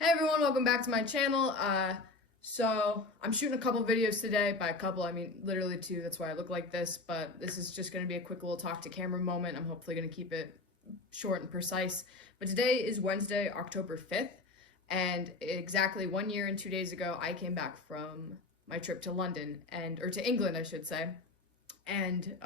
Hey everyone, welcome back to my channel. So I'm shooting a couple videos today. By a couple, I mean literally two. That's why I look like this. But this is just going to be a quick little talk to camera moment. I'm hopefully going to keep it short and precise. But today is Wednesday, October 5th. And exactly 1 year and 2 days ago, I came back from my trip to London, or to England, I should say. And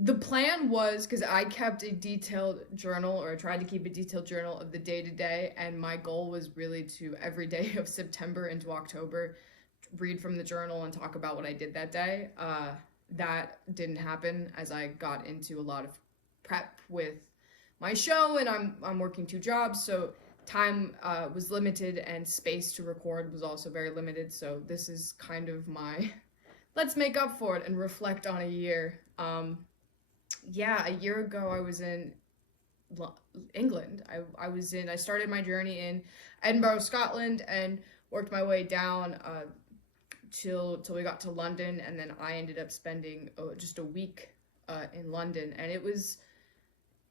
the plan was, because I kept a detailed journal, or I tried to keep a detailed journal of the day to day, and my goal was really to every day of September into October read from the journal and talk about what I did that day. That didn't happen as I got into a lot of prep with my show, and I'm working two jobs, so time was limited, and space to record was also very limited. So this is kind of my let's make up for it and reflect on a year. Yeah, a year ago I was in England. I started my journey in Edinburgh, Scotland, and worked my way down till we got to London, and then I ended up spending just a week in London, and it was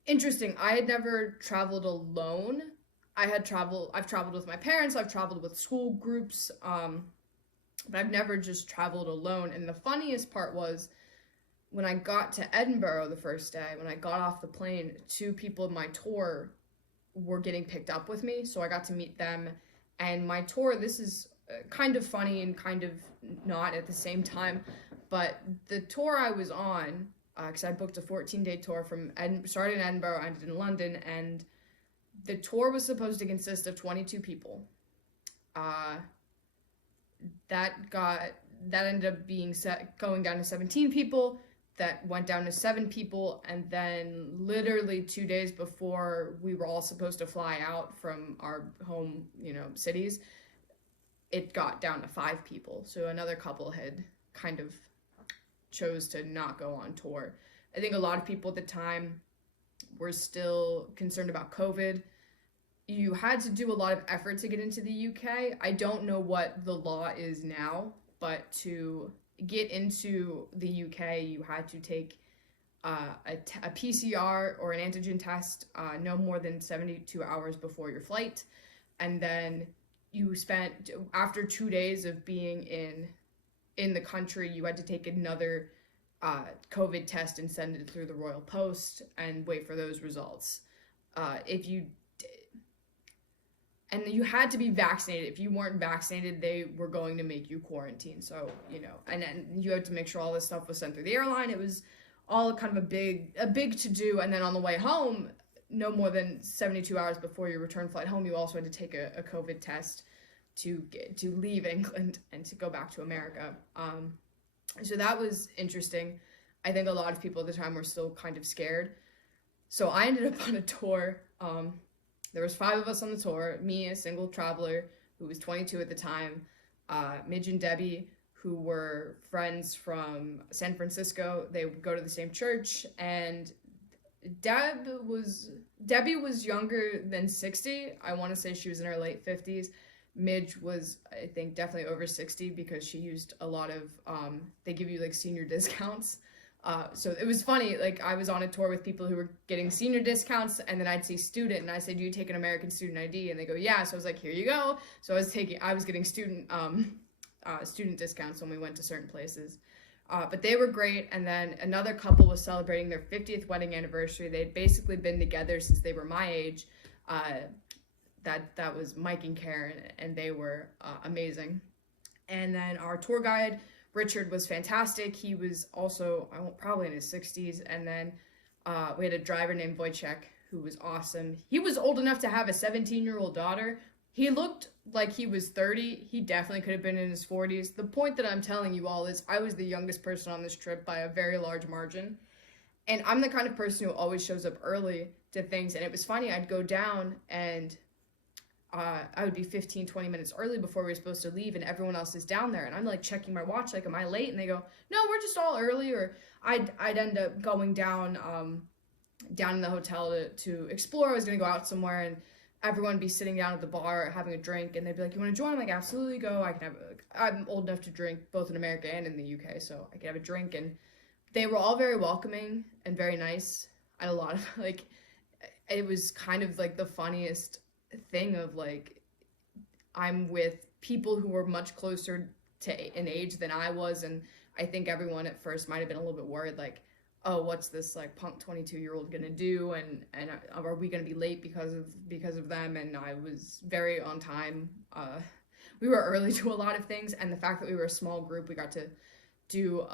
interesting. I had never traveled alone. I've traveled with my parents, I've traveled with school groups, but I've never just traveled alone. And the funniest part was when I got to Edinburgh the first day, when I got off the plane, two people in my tour were getting picked up with me, so I got to meet them. And my tour, this is kind of funny and kind of not at the same time, but the tour I was on, because I booked a 14-day tour from started in Edinburgh, ended in London, and the tour was supposed to consist of 22 people. Uh, that ended up going down to 17 people. That went down to 7 people, and then literally 2 days before we were all supposed to fly out from our home, cities, it got down to 5 people. So another couple had kind of chose to not go on tour. I think a lot of people at the time were still concerned about COVID. You had to do a lot of effort to get into the UK. I don't know what the law is now, but to get into the UK, you had to take a PCR or an antigen test no more than 72 hours before your flight. And then you spent, after 2 days of being in the country, you had to take another COVID test and send it through the Royal Post and wait for those results. And you had to be vaccinated. If you weren't vaccinated, they were going to make you quarantine. So, and then you had to make sure all this stuff was sent through the airline. It was all kind of a big to do. And then on the way home, no more than 72 hours before your return flight home, you also had to take a COVID test to leave England and to go back to America. So that was interesting. I think a lot of people at the time were still kind of scared. So I ended up on a tour. There was 5 of us on the tour, me, a single traveler who was 22 at the time, Midge and Debbie, who were friends from San Francisco. They would go to the same church, and Debbie was younger than 60. I want to say she was in her late 50s. Midge was, I think, definitely over 60 because she used a lot of, they give you like senior discounts. So it was funny, like I was on a tour with people who were getting senior discounts, and then I'd see student, and I said, do you take an American student ID? And they go, yeah. So I was like, here you go. So I was getting student discounts when we went to certain places. But they were great. And then another couple was celebrating their 50th wedding anniversary. They'd basically been together since they were my age. That was Mike and Karen, and they were amazing. And then our tour guide, Richard, was fantastic. He was also probably in his 60s. And then we had a driver named Wojciech who was awesome. He was old enough to have a 17-year-old daughter. He looked like he was 30. He definitely could have been in his 40s. The point that I'm telling you all is I was the youngest person on this trip by a very large margin. And I'm the kind of person who always shows up early to things. And it was funny, I'd go down and I would be 15, 20 minutes early before we were supposed to leave, and everyone else is down there, and I'm like checking my watch, like, am I late? And they go, no, we're just all early. Or I'd end up going down in the hotel to explore. I was gonna go out somewhere, and everyone would be sitting down at the bar having a drink, and they'd be like, you want to join? I'm like, absolutely, go. I'm old enough to drink both in America and in the UK, so I could have a drink. And they were all very welcoming and very nice. I had a lot of it was kind of like the funniest thing of like, I'm with people who were much closer to in age than I was, and I think everyone at first might have been a little bit worried, like, oh, what's this like punk 22-year-old gonna do, and are we gonna be late because of them? And I was very on time. We were early to a lot of things, and the fact that we were a small group, we got to do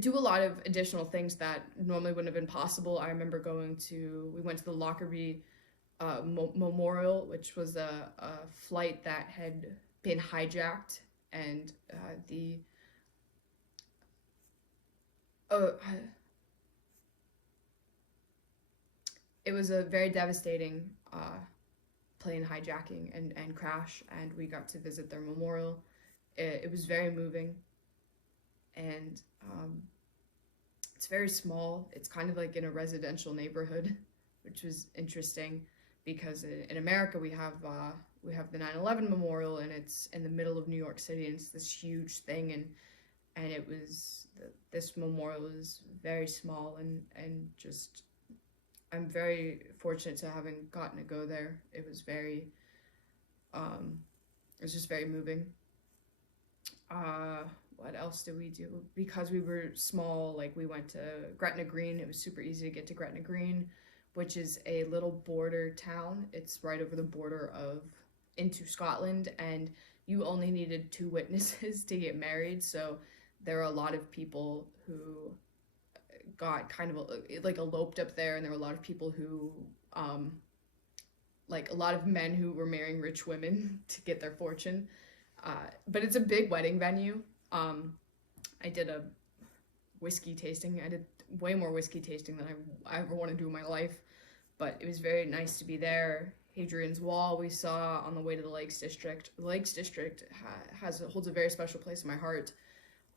do a lot of additional things that normally wouldn't have been possible. I remember we went to the Lockerbie Memorial, which was a flight that had been hijacked, and uh, it was a very devastating plane hijacking and crash, and we got to visit their memorial. It was very moving, and it's very small. It's kind of like in a residential neighborhood, which was interesting because in America we have the 9/11 memorial, and it's in the middle of New York City, and it's this huge thing, and this memorial is very small, and just I'm very fortunate to having gotten to go there. It was just very moving. What else did we do? Because we were small, like we went to Gretna Green. It was super easy to get to Gretna Green, which is a little border town. It's right over the border into Scotland, and you only needed 2 witnesses to get married. So there are a lot of people who got kind of like eloped up there, and there were a lot of people who like a lot of men who were marrying rich women to get their fortune. But it's a big wedding venue. I did a whiskey tasting. I did way more whiskey tasting than I ever want to do in my life, but it was very nice to be there. Hadrian's Wall we saw on the way to the Lakes District. The Lakes District holds a very special place in my heart.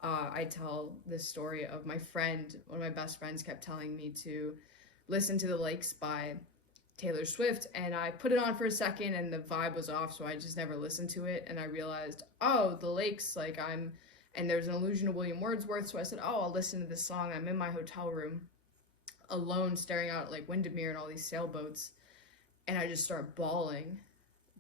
I tell this story of my friend, one of my best friends kept telling me to listen to The Lakes by Taylor Swift, and I put it on for a second and the vibe was off, so I just never listened to it, and I realized, oh, The Lakes, like and there's an allusion to William Wordsworth, so I said, oh, I'll listen to this song. I'm in my hotel room alone staring out at like Windermere and all these sailboats, and I just start bawling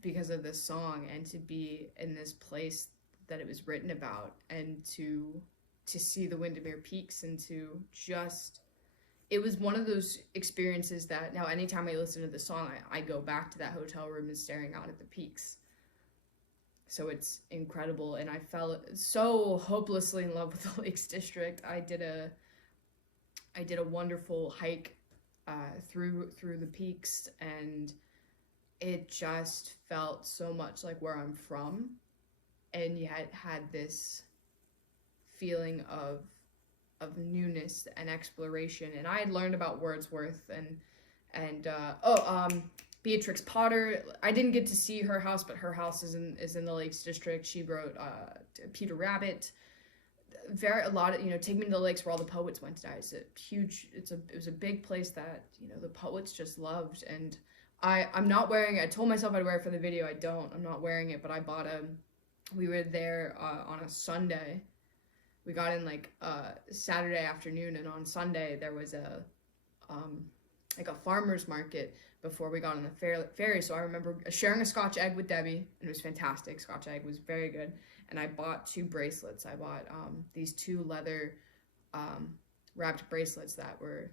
because of this song, and to be in this place that it was written about, and to see the Windermere peaks, and to just, it was one of those experiences that now anytime I listen to the song, I go back to that hotel room and staring out at the peaks. So it's incredible, and I fell so hopelessly in love with the Lakes District. I did a wonderful hike through the peaks, and it just felt so much like where I'm from, and you had this feeling of newness and exploration. And I had learned about Wordsworth and Beatrix Potter. I didn't get to see her house, but her house is in the Lakes District. She wrote Peter Rabbit. A lot of, Take Me to the Lakes Where All the Poets Went to Die. It was a big place that, the poets just loved. And I'm not wearing it. I told myself I'd wear it for the video. I'm not wearing it, but we were there on a Sunday. We got in like Saturday afternoon, and on Sunday there was a farmer's market before we got on the ferry. So I remember sharing a Scotch egg with Debbie, and it was fantastic. Scotch egg was very good. And I bought 2 bracelets. I bought these 2 leather wrapped bracelets that were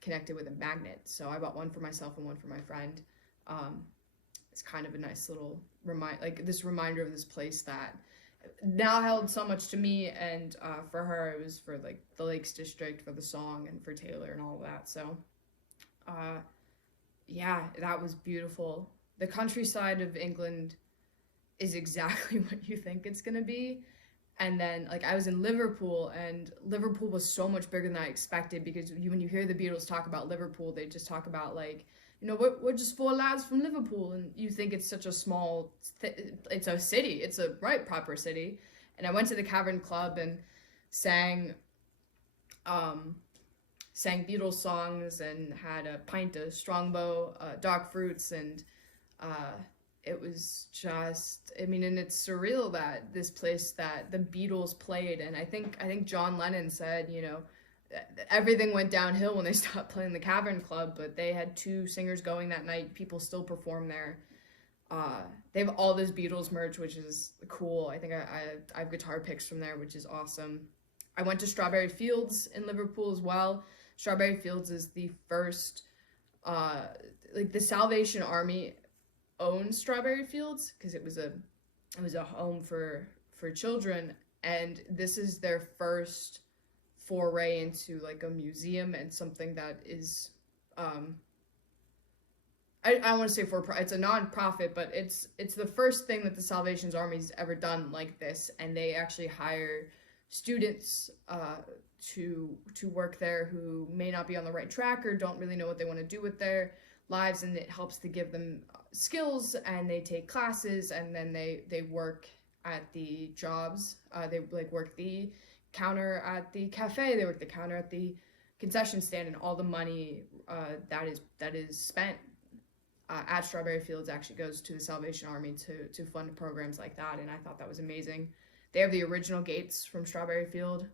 connected with a magnet. So I bought one for myself and one for my friend. It's kind of a nice little reminder of this place that now held so much to me, and for her it was for like the Lakes District, for the song, and for Taylor and all of that. So yeah, that was beautiful. The countryside of England is exactly what you think it's gonna be. And then like I was in Liverpool, and Liverpool was so much bigger than I expected, because when you hear the Beatles talk about Liverpool, they just talk about like, we're just 4 lads from Liverpool, and you think it's such a small, it's a city, it's a proper city. And I went to the Cavern Club and sang Beatles songs, and had a pint of Strongbow, Dark Fruits, and it was just, and it's surreal that this place that the Beatles played, and I think John Lennon said, everything went downhill when they stopped playing the Cavern Club, but they had 2 singers going that night. People still perform there. They have all this Beatles merch, which is cool. I think I have guitar picks from there, which is awesome. I went to Strawberry Fields in Liverpool as well. Strawberry Fields is the first, like the Salvation Army owned Strawberry Fields because it was a home for children, and this is their first foray into like a museum and something that is I want to say it's a non-profit, but it's the first thing that the Salvation Army's ever done like this, and they actually hire students to work there who may not be on the right track or don't really know what they want to do with their lives, and it helps to give them skills, and they take classes, and then they work at the jobs. They like work the counter at the cafe, they work the counter at the concession stand, and all the money that is spent at Strawberry Fields actually goes to the Salvation Army to fund programs like that, and I thought that was amazing. They have the original gates from Strawberry Field.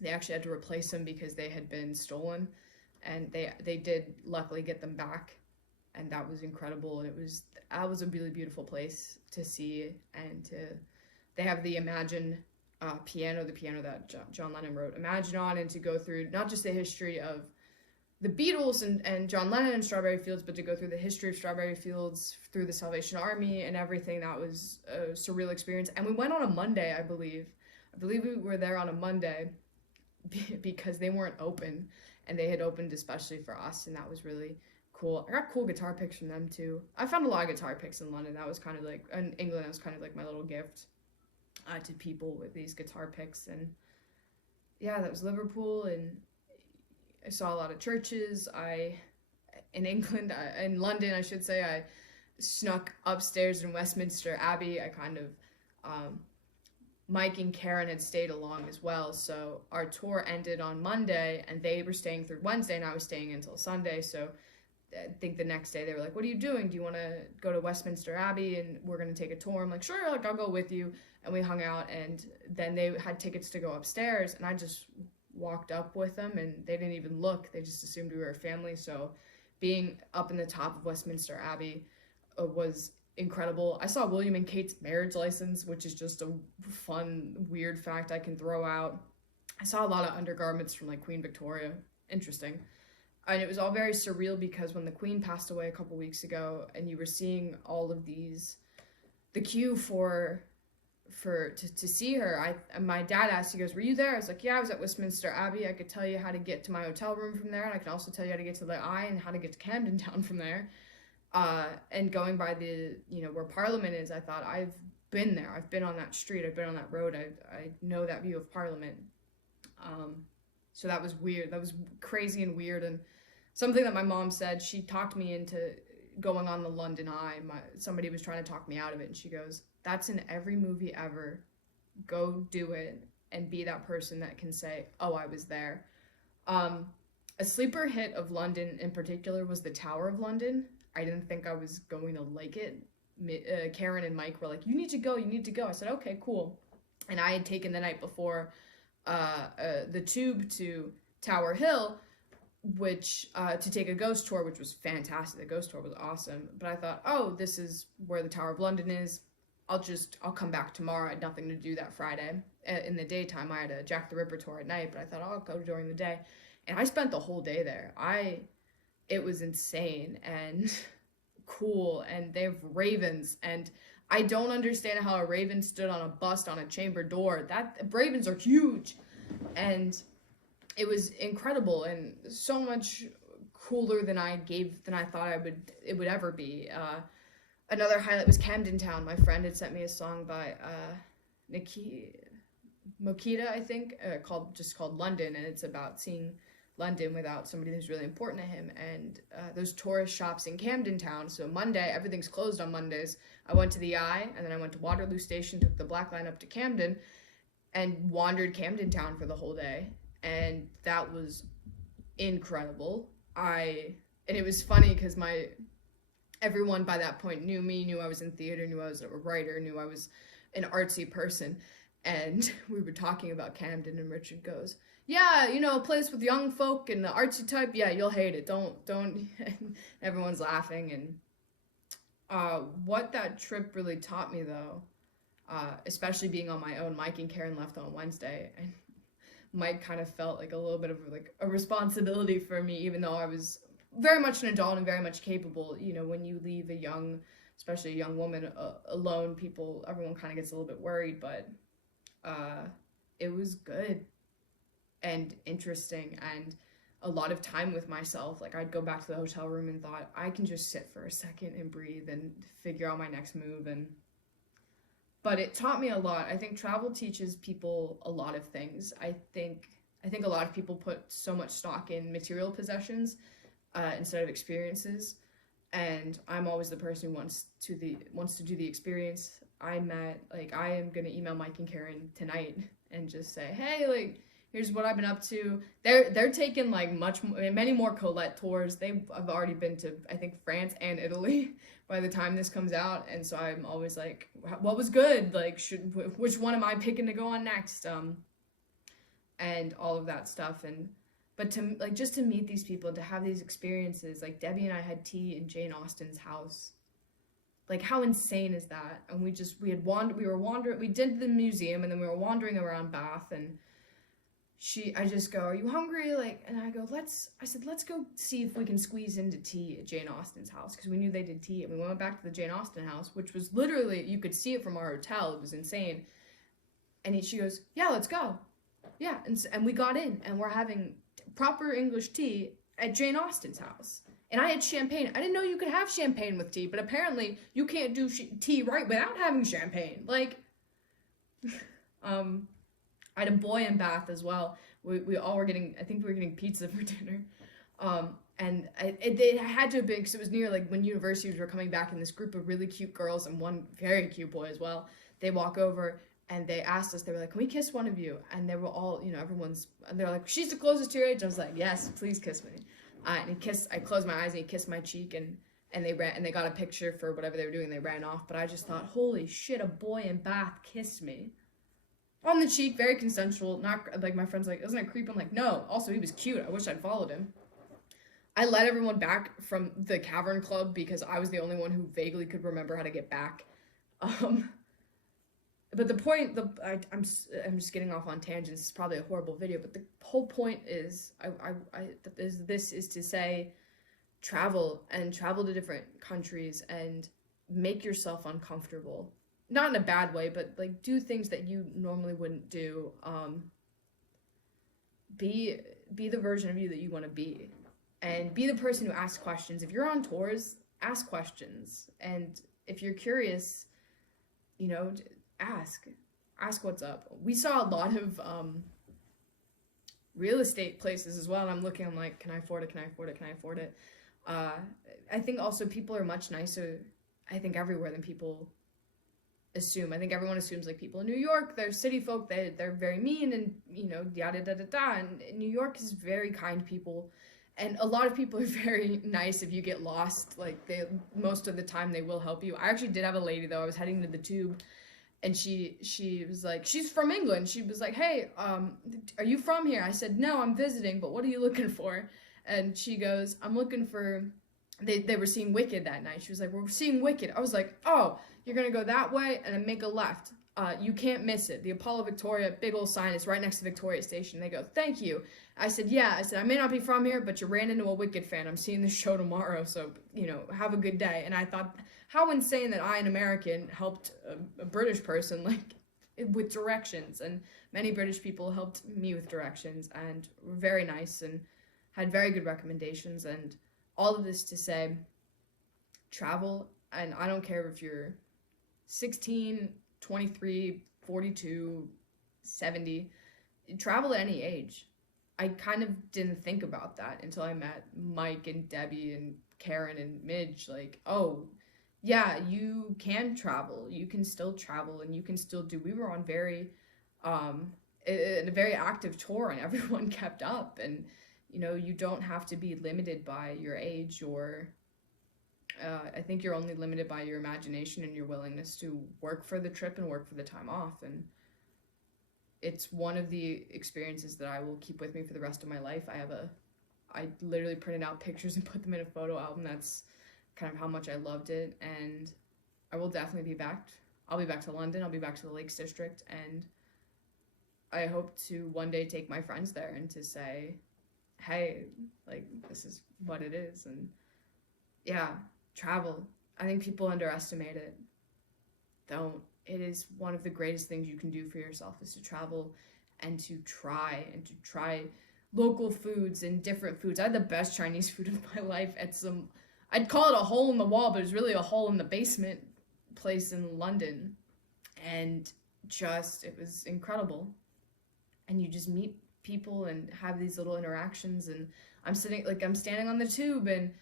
They actually had to replace them because they had been stolen, and they did luckily get them back, and that was incredible. And that was a really beautiful place to see, and they have the Imagine piano, the piano that John Lennon wrote Imagine on, and to go through not just the history of the Beatles and John Lennon and Strawberry Fields, but to go through the history of Strawberry Fields through the Salvation Army and everything. That was a surreal experience. And we went on a Monday, I believe. I believe we were there on a Monday because they weren't open, and they had opened especially for us, and that was really cool. I got cool guitar picks from them too. I found a lot of guitar picks in London. That was kind of like, in England, that was kind of like my little gift to people with these guitar picks. And yeah, that was Liverpool, and I saw a lot of churches. In London, I should say, I snuck upstairs in Westminster Abbey. I kind of, Mike and Karen had stayed along as well. So our tour ended on Monday, and they were staying through Wednesday, and I was staying until Sunday. So I think the next day they were like, "What are you doing? Do you want to go to Westminster Abbey and we're going to take a tour?" I'm like, "Sure, like I'll go with you." And we hung out, and then they had tickets to go upstairs, and I just walked up with them, and they didn't even look. They just assumed we were a family. So being up in the top of Westminster Abbey was incredible. I saw William and Kate's marriage license, which is just a fun, weird fact I can throw out. I saw a lot of undergarments from like Queen Victoria. Interesting. And it was all very surreal because when the Queen passed away a couple weeks ago, and you were seeing all of these, the queue to see her, my dad asked, he goes, "Were you there?" I was like, "Yeah, I was at Westminster Abbey. I could tell you how to get to my hotel room from there, and I can also tell you how to get to the Eye and how to get to Camden Town from there." And going by the, where Parliament is, I thought, I've been there. I've been on that street. I've been on that road. I know that view of Parliament. So that was weird. That was crazy and weird. And something that my mom said, she talked me into going on the London Eye. Somebody was trying to talk me out of it, and she goes, "That's in every movie ever. Go do it and be that person that can say, 'Oh, I was there.'" A sleeper hit of London in particular was the Tower of London. I didn't think I was going to like it. Karen and Mike were like, "You need to go, you need to go." I said, "Okay, cool." And I had taken the night before the tube to Tower Hill, which to take a ghost tour, which was fantastic. The ghost tour was awesome. But I thought, oh, this is where the Tower of London is. I'll come back tomorrow. I had nothing to do that Friday. In the daytime, I had a Jack the Ripper tour at night, but I thought, I'll go during the day. And I spent the whole day there. It was insane and cool, and they have ravens, and I don't understand how a raven stood on a bust on a chamber door. Ravens are huge, and it was incredible and so much cooler than I thought it would ever be. Another highlight was Camden Town. My friend had sent me a song by Mokita, I think, called London, and it's about seeing London without somebody who's really important to him, and those tourist shops in Camden Town. So Monday, everything's closed on Mondays. I went to the Eye, and then I went to Waterloo Station, took the Black Line up to Camden, and wandered Camden Town for the whole day, and that was incredible. And it was funny because everyone by that point knew me, knew I was in theater, knew I was a writer, knew I was an artsy person, and we were talking about Camden, and Richard goes, yeah, you know, a place with young folk and the artsy type, yeah, you'll hate it. Don't. Everyone's laughing. And what that trip really taught me, though, especially being on my own, Mike and Karen left on Wednesday, and Mike kind of felt like a little bit of like a responsibility for me, even though I was very much an adult and very much capable. You know, when you leave a young, especially a young woman alone, everyone kind of gets a little bit worried, but uh, it was good and interesting and a lot of time with myself. Like I'd go back to the hotel room and thought I can just sit for a second and breathe and figure out my next move. And but it taught me a lot. I think travel teaches people a lot of things. I think a lot of people put so much stock in material possessions instead of experiences. And I'm always the person who wants to do the experience. I am gonna email Mike and Karen tonight and just say, hey, like here's what I've been up to. They're taking like many more Colette tours. I've already been to I think France and Italy by the time this comes out, and so I'm always like, what was good? Like which one am I picking to go on next? And all of that stuff. And but to like just to meet these people, to have these experiences, like Debbie and I had tea in Jane Austen's house. Like how insane is that? And we were wandering, we did the museum, and then we were wandering around Bath, and I just go, are you hungry? Like, and I said, let's go see if we can squeeze into tea at Jane Austen's house, because we knew they did tea. And we went back to the Jane Austen house, which was literally, you could see it from our hotel. It was insane. And she goes, yeah, let's go. Yeah, and we got in, and we're having proper English tea at Jane Austen's house. And I had champagne. I didn't know you could have champagne with tea, but apparently you can't do tea right without having champagne. Like, I had a boy in Bath as well. We all were I think we were getting pizza for dinner. And it had to have been, because it was near like when universities were coming back, and this group of really cute girls and one very cute boy as well, they walk over and they asked us, they were like, can we kiss one of you? And they were all, you know, and they're like, she's the closest to your age. I was like, yes, please kiss me. And I closed my eyes and he kissed my cheek, and they got a picture for whatever they were doing. They ran off, but I just thought, holy shit, a boy in Bath kissed me on the cheek, very consensual. Not like my friend's like, isn't it creepy? I'm like, no. Also, he was cute. I wish I'd followed him. I led everyone back from the Cavern Club because I was the only one who vaguely could remember how to get back. But the point, I'm just getting off on tangents. It's probably a horrible video, but the whole point is, this is to say, travel to different countries and make yourself uncomfortable. Not in a bad way, but like do things that you normally wouldn't do. Be the version of you that you want to be, and be the person who asks questions. If you're on tours, ask questions, and if you're curious, you know, ask what's up. We saw a lot of real estate places as well, and I'm like, can I afford it? Can I afford it? Can I afford it? I think also people are much nicer, I think, everywhere than people assume. I think everyone assumes like people in New York, they're city folk, they're very mean, and you know, yada da da da. And New York is very kind people, and a lot of people are very nice if you get lost. Like most of the time they will help you. I actually did have a lady though. I was heading to the tube, and she was like, she's from England. She was like, hey, are you from here? I said, no, I'm visiting, but what are you looking for? And she goes, I'm looking for, they were seeing Wicked that night. She was like, we're seeing Wicked. I was like, oh, you're going to go that way and then make a left. You can't miss it. The Apollo Victoria, big old sign, is right next to Victoria Station. They go, thank you. I said, yeah. I said, I may not be from here, but you ran into a Wicked fan. I'm seeing this show tomorrow, so, you know, have a good day. And I thought, how insane that I, an American, helped a British person, like, with directions. And many British people helped me with directions and were very nice and had very good recommendations. And all of this to say, travel, and I don't care if you're 16, 23, 42, 70, travel at any age. I kind of didn't think about that until I met Mike and Debbie and Karen and Midge. Like, oh, yeah, you can travel. You can still travel, and you can still do. We were on a very active tour, and everyone kept up. And you know, you don't have to be limited by your age, or I think you're only limited by your imagination and your willingness to work for the trip and work for the time off. And it's one of the experiences that I will keep with me for the rest of my life. I literally printed out pictures and put them in a photo album. That's kind of how much I loved it, and I will definitely be back. I'll be back to London. I'll be back to the Lakes District, and I hope to one day take my friends there and to say, hey, like, this is what it is. And yeah, travel. I think people underestimate it. Don't. It is one of the greatest things you can do for yourself, is to travel and to try local foods and different foods. I had the best Chinese food of my life at some, I'd call it a hole in the wall, but it was really a hole in the basement place in London. And just, it was incredible. And you just meet people and have these little interactions. And I'm standing on the tube, and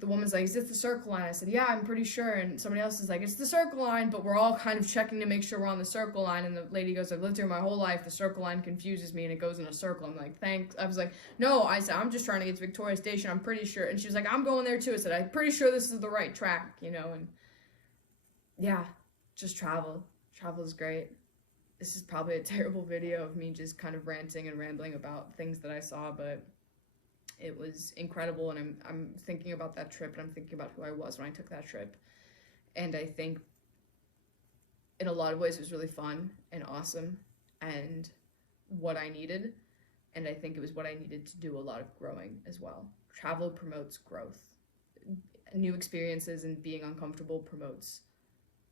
the woman's like, is this the Circle Line? I said, yeah, I'm pretty sure. And somebody else is like, it's the Circle Line, but we're all kind of checking to make sure we're on the Circle Line. And the lady goes, I've lived here my whole life. The Circle Line confuses me, and it goes in a circle. I'm like, thanks. I was like, no, I said, I'm just trying to get to Victoria Station. I'm pretty sure. And she was like, I'm going there too. I said, I'm pretty sure this is the right track, you know? And yeah, just travel. Travel is great. This is probably a terrible video of me just kind of ranting and rambling about things that I saw, but it was incredible. And I'm thinking about that trip, and I'm thinking about who I was when I took that trip. And I think in a lot of ways it was really fun and awesome and what I needed. And I think it was what I needed to do a lot of growing as well. Travel promotes growth. New experiences and being uncomfortable promotes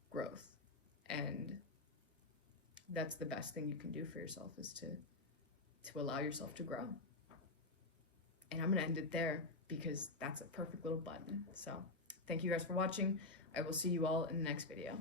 growth. And that's the best thing you can do for yourself, is to allow yourself to grow. And I'm gonna end it there because that's a perfect little button. So thank you guys for watching. I will see you all in the next video.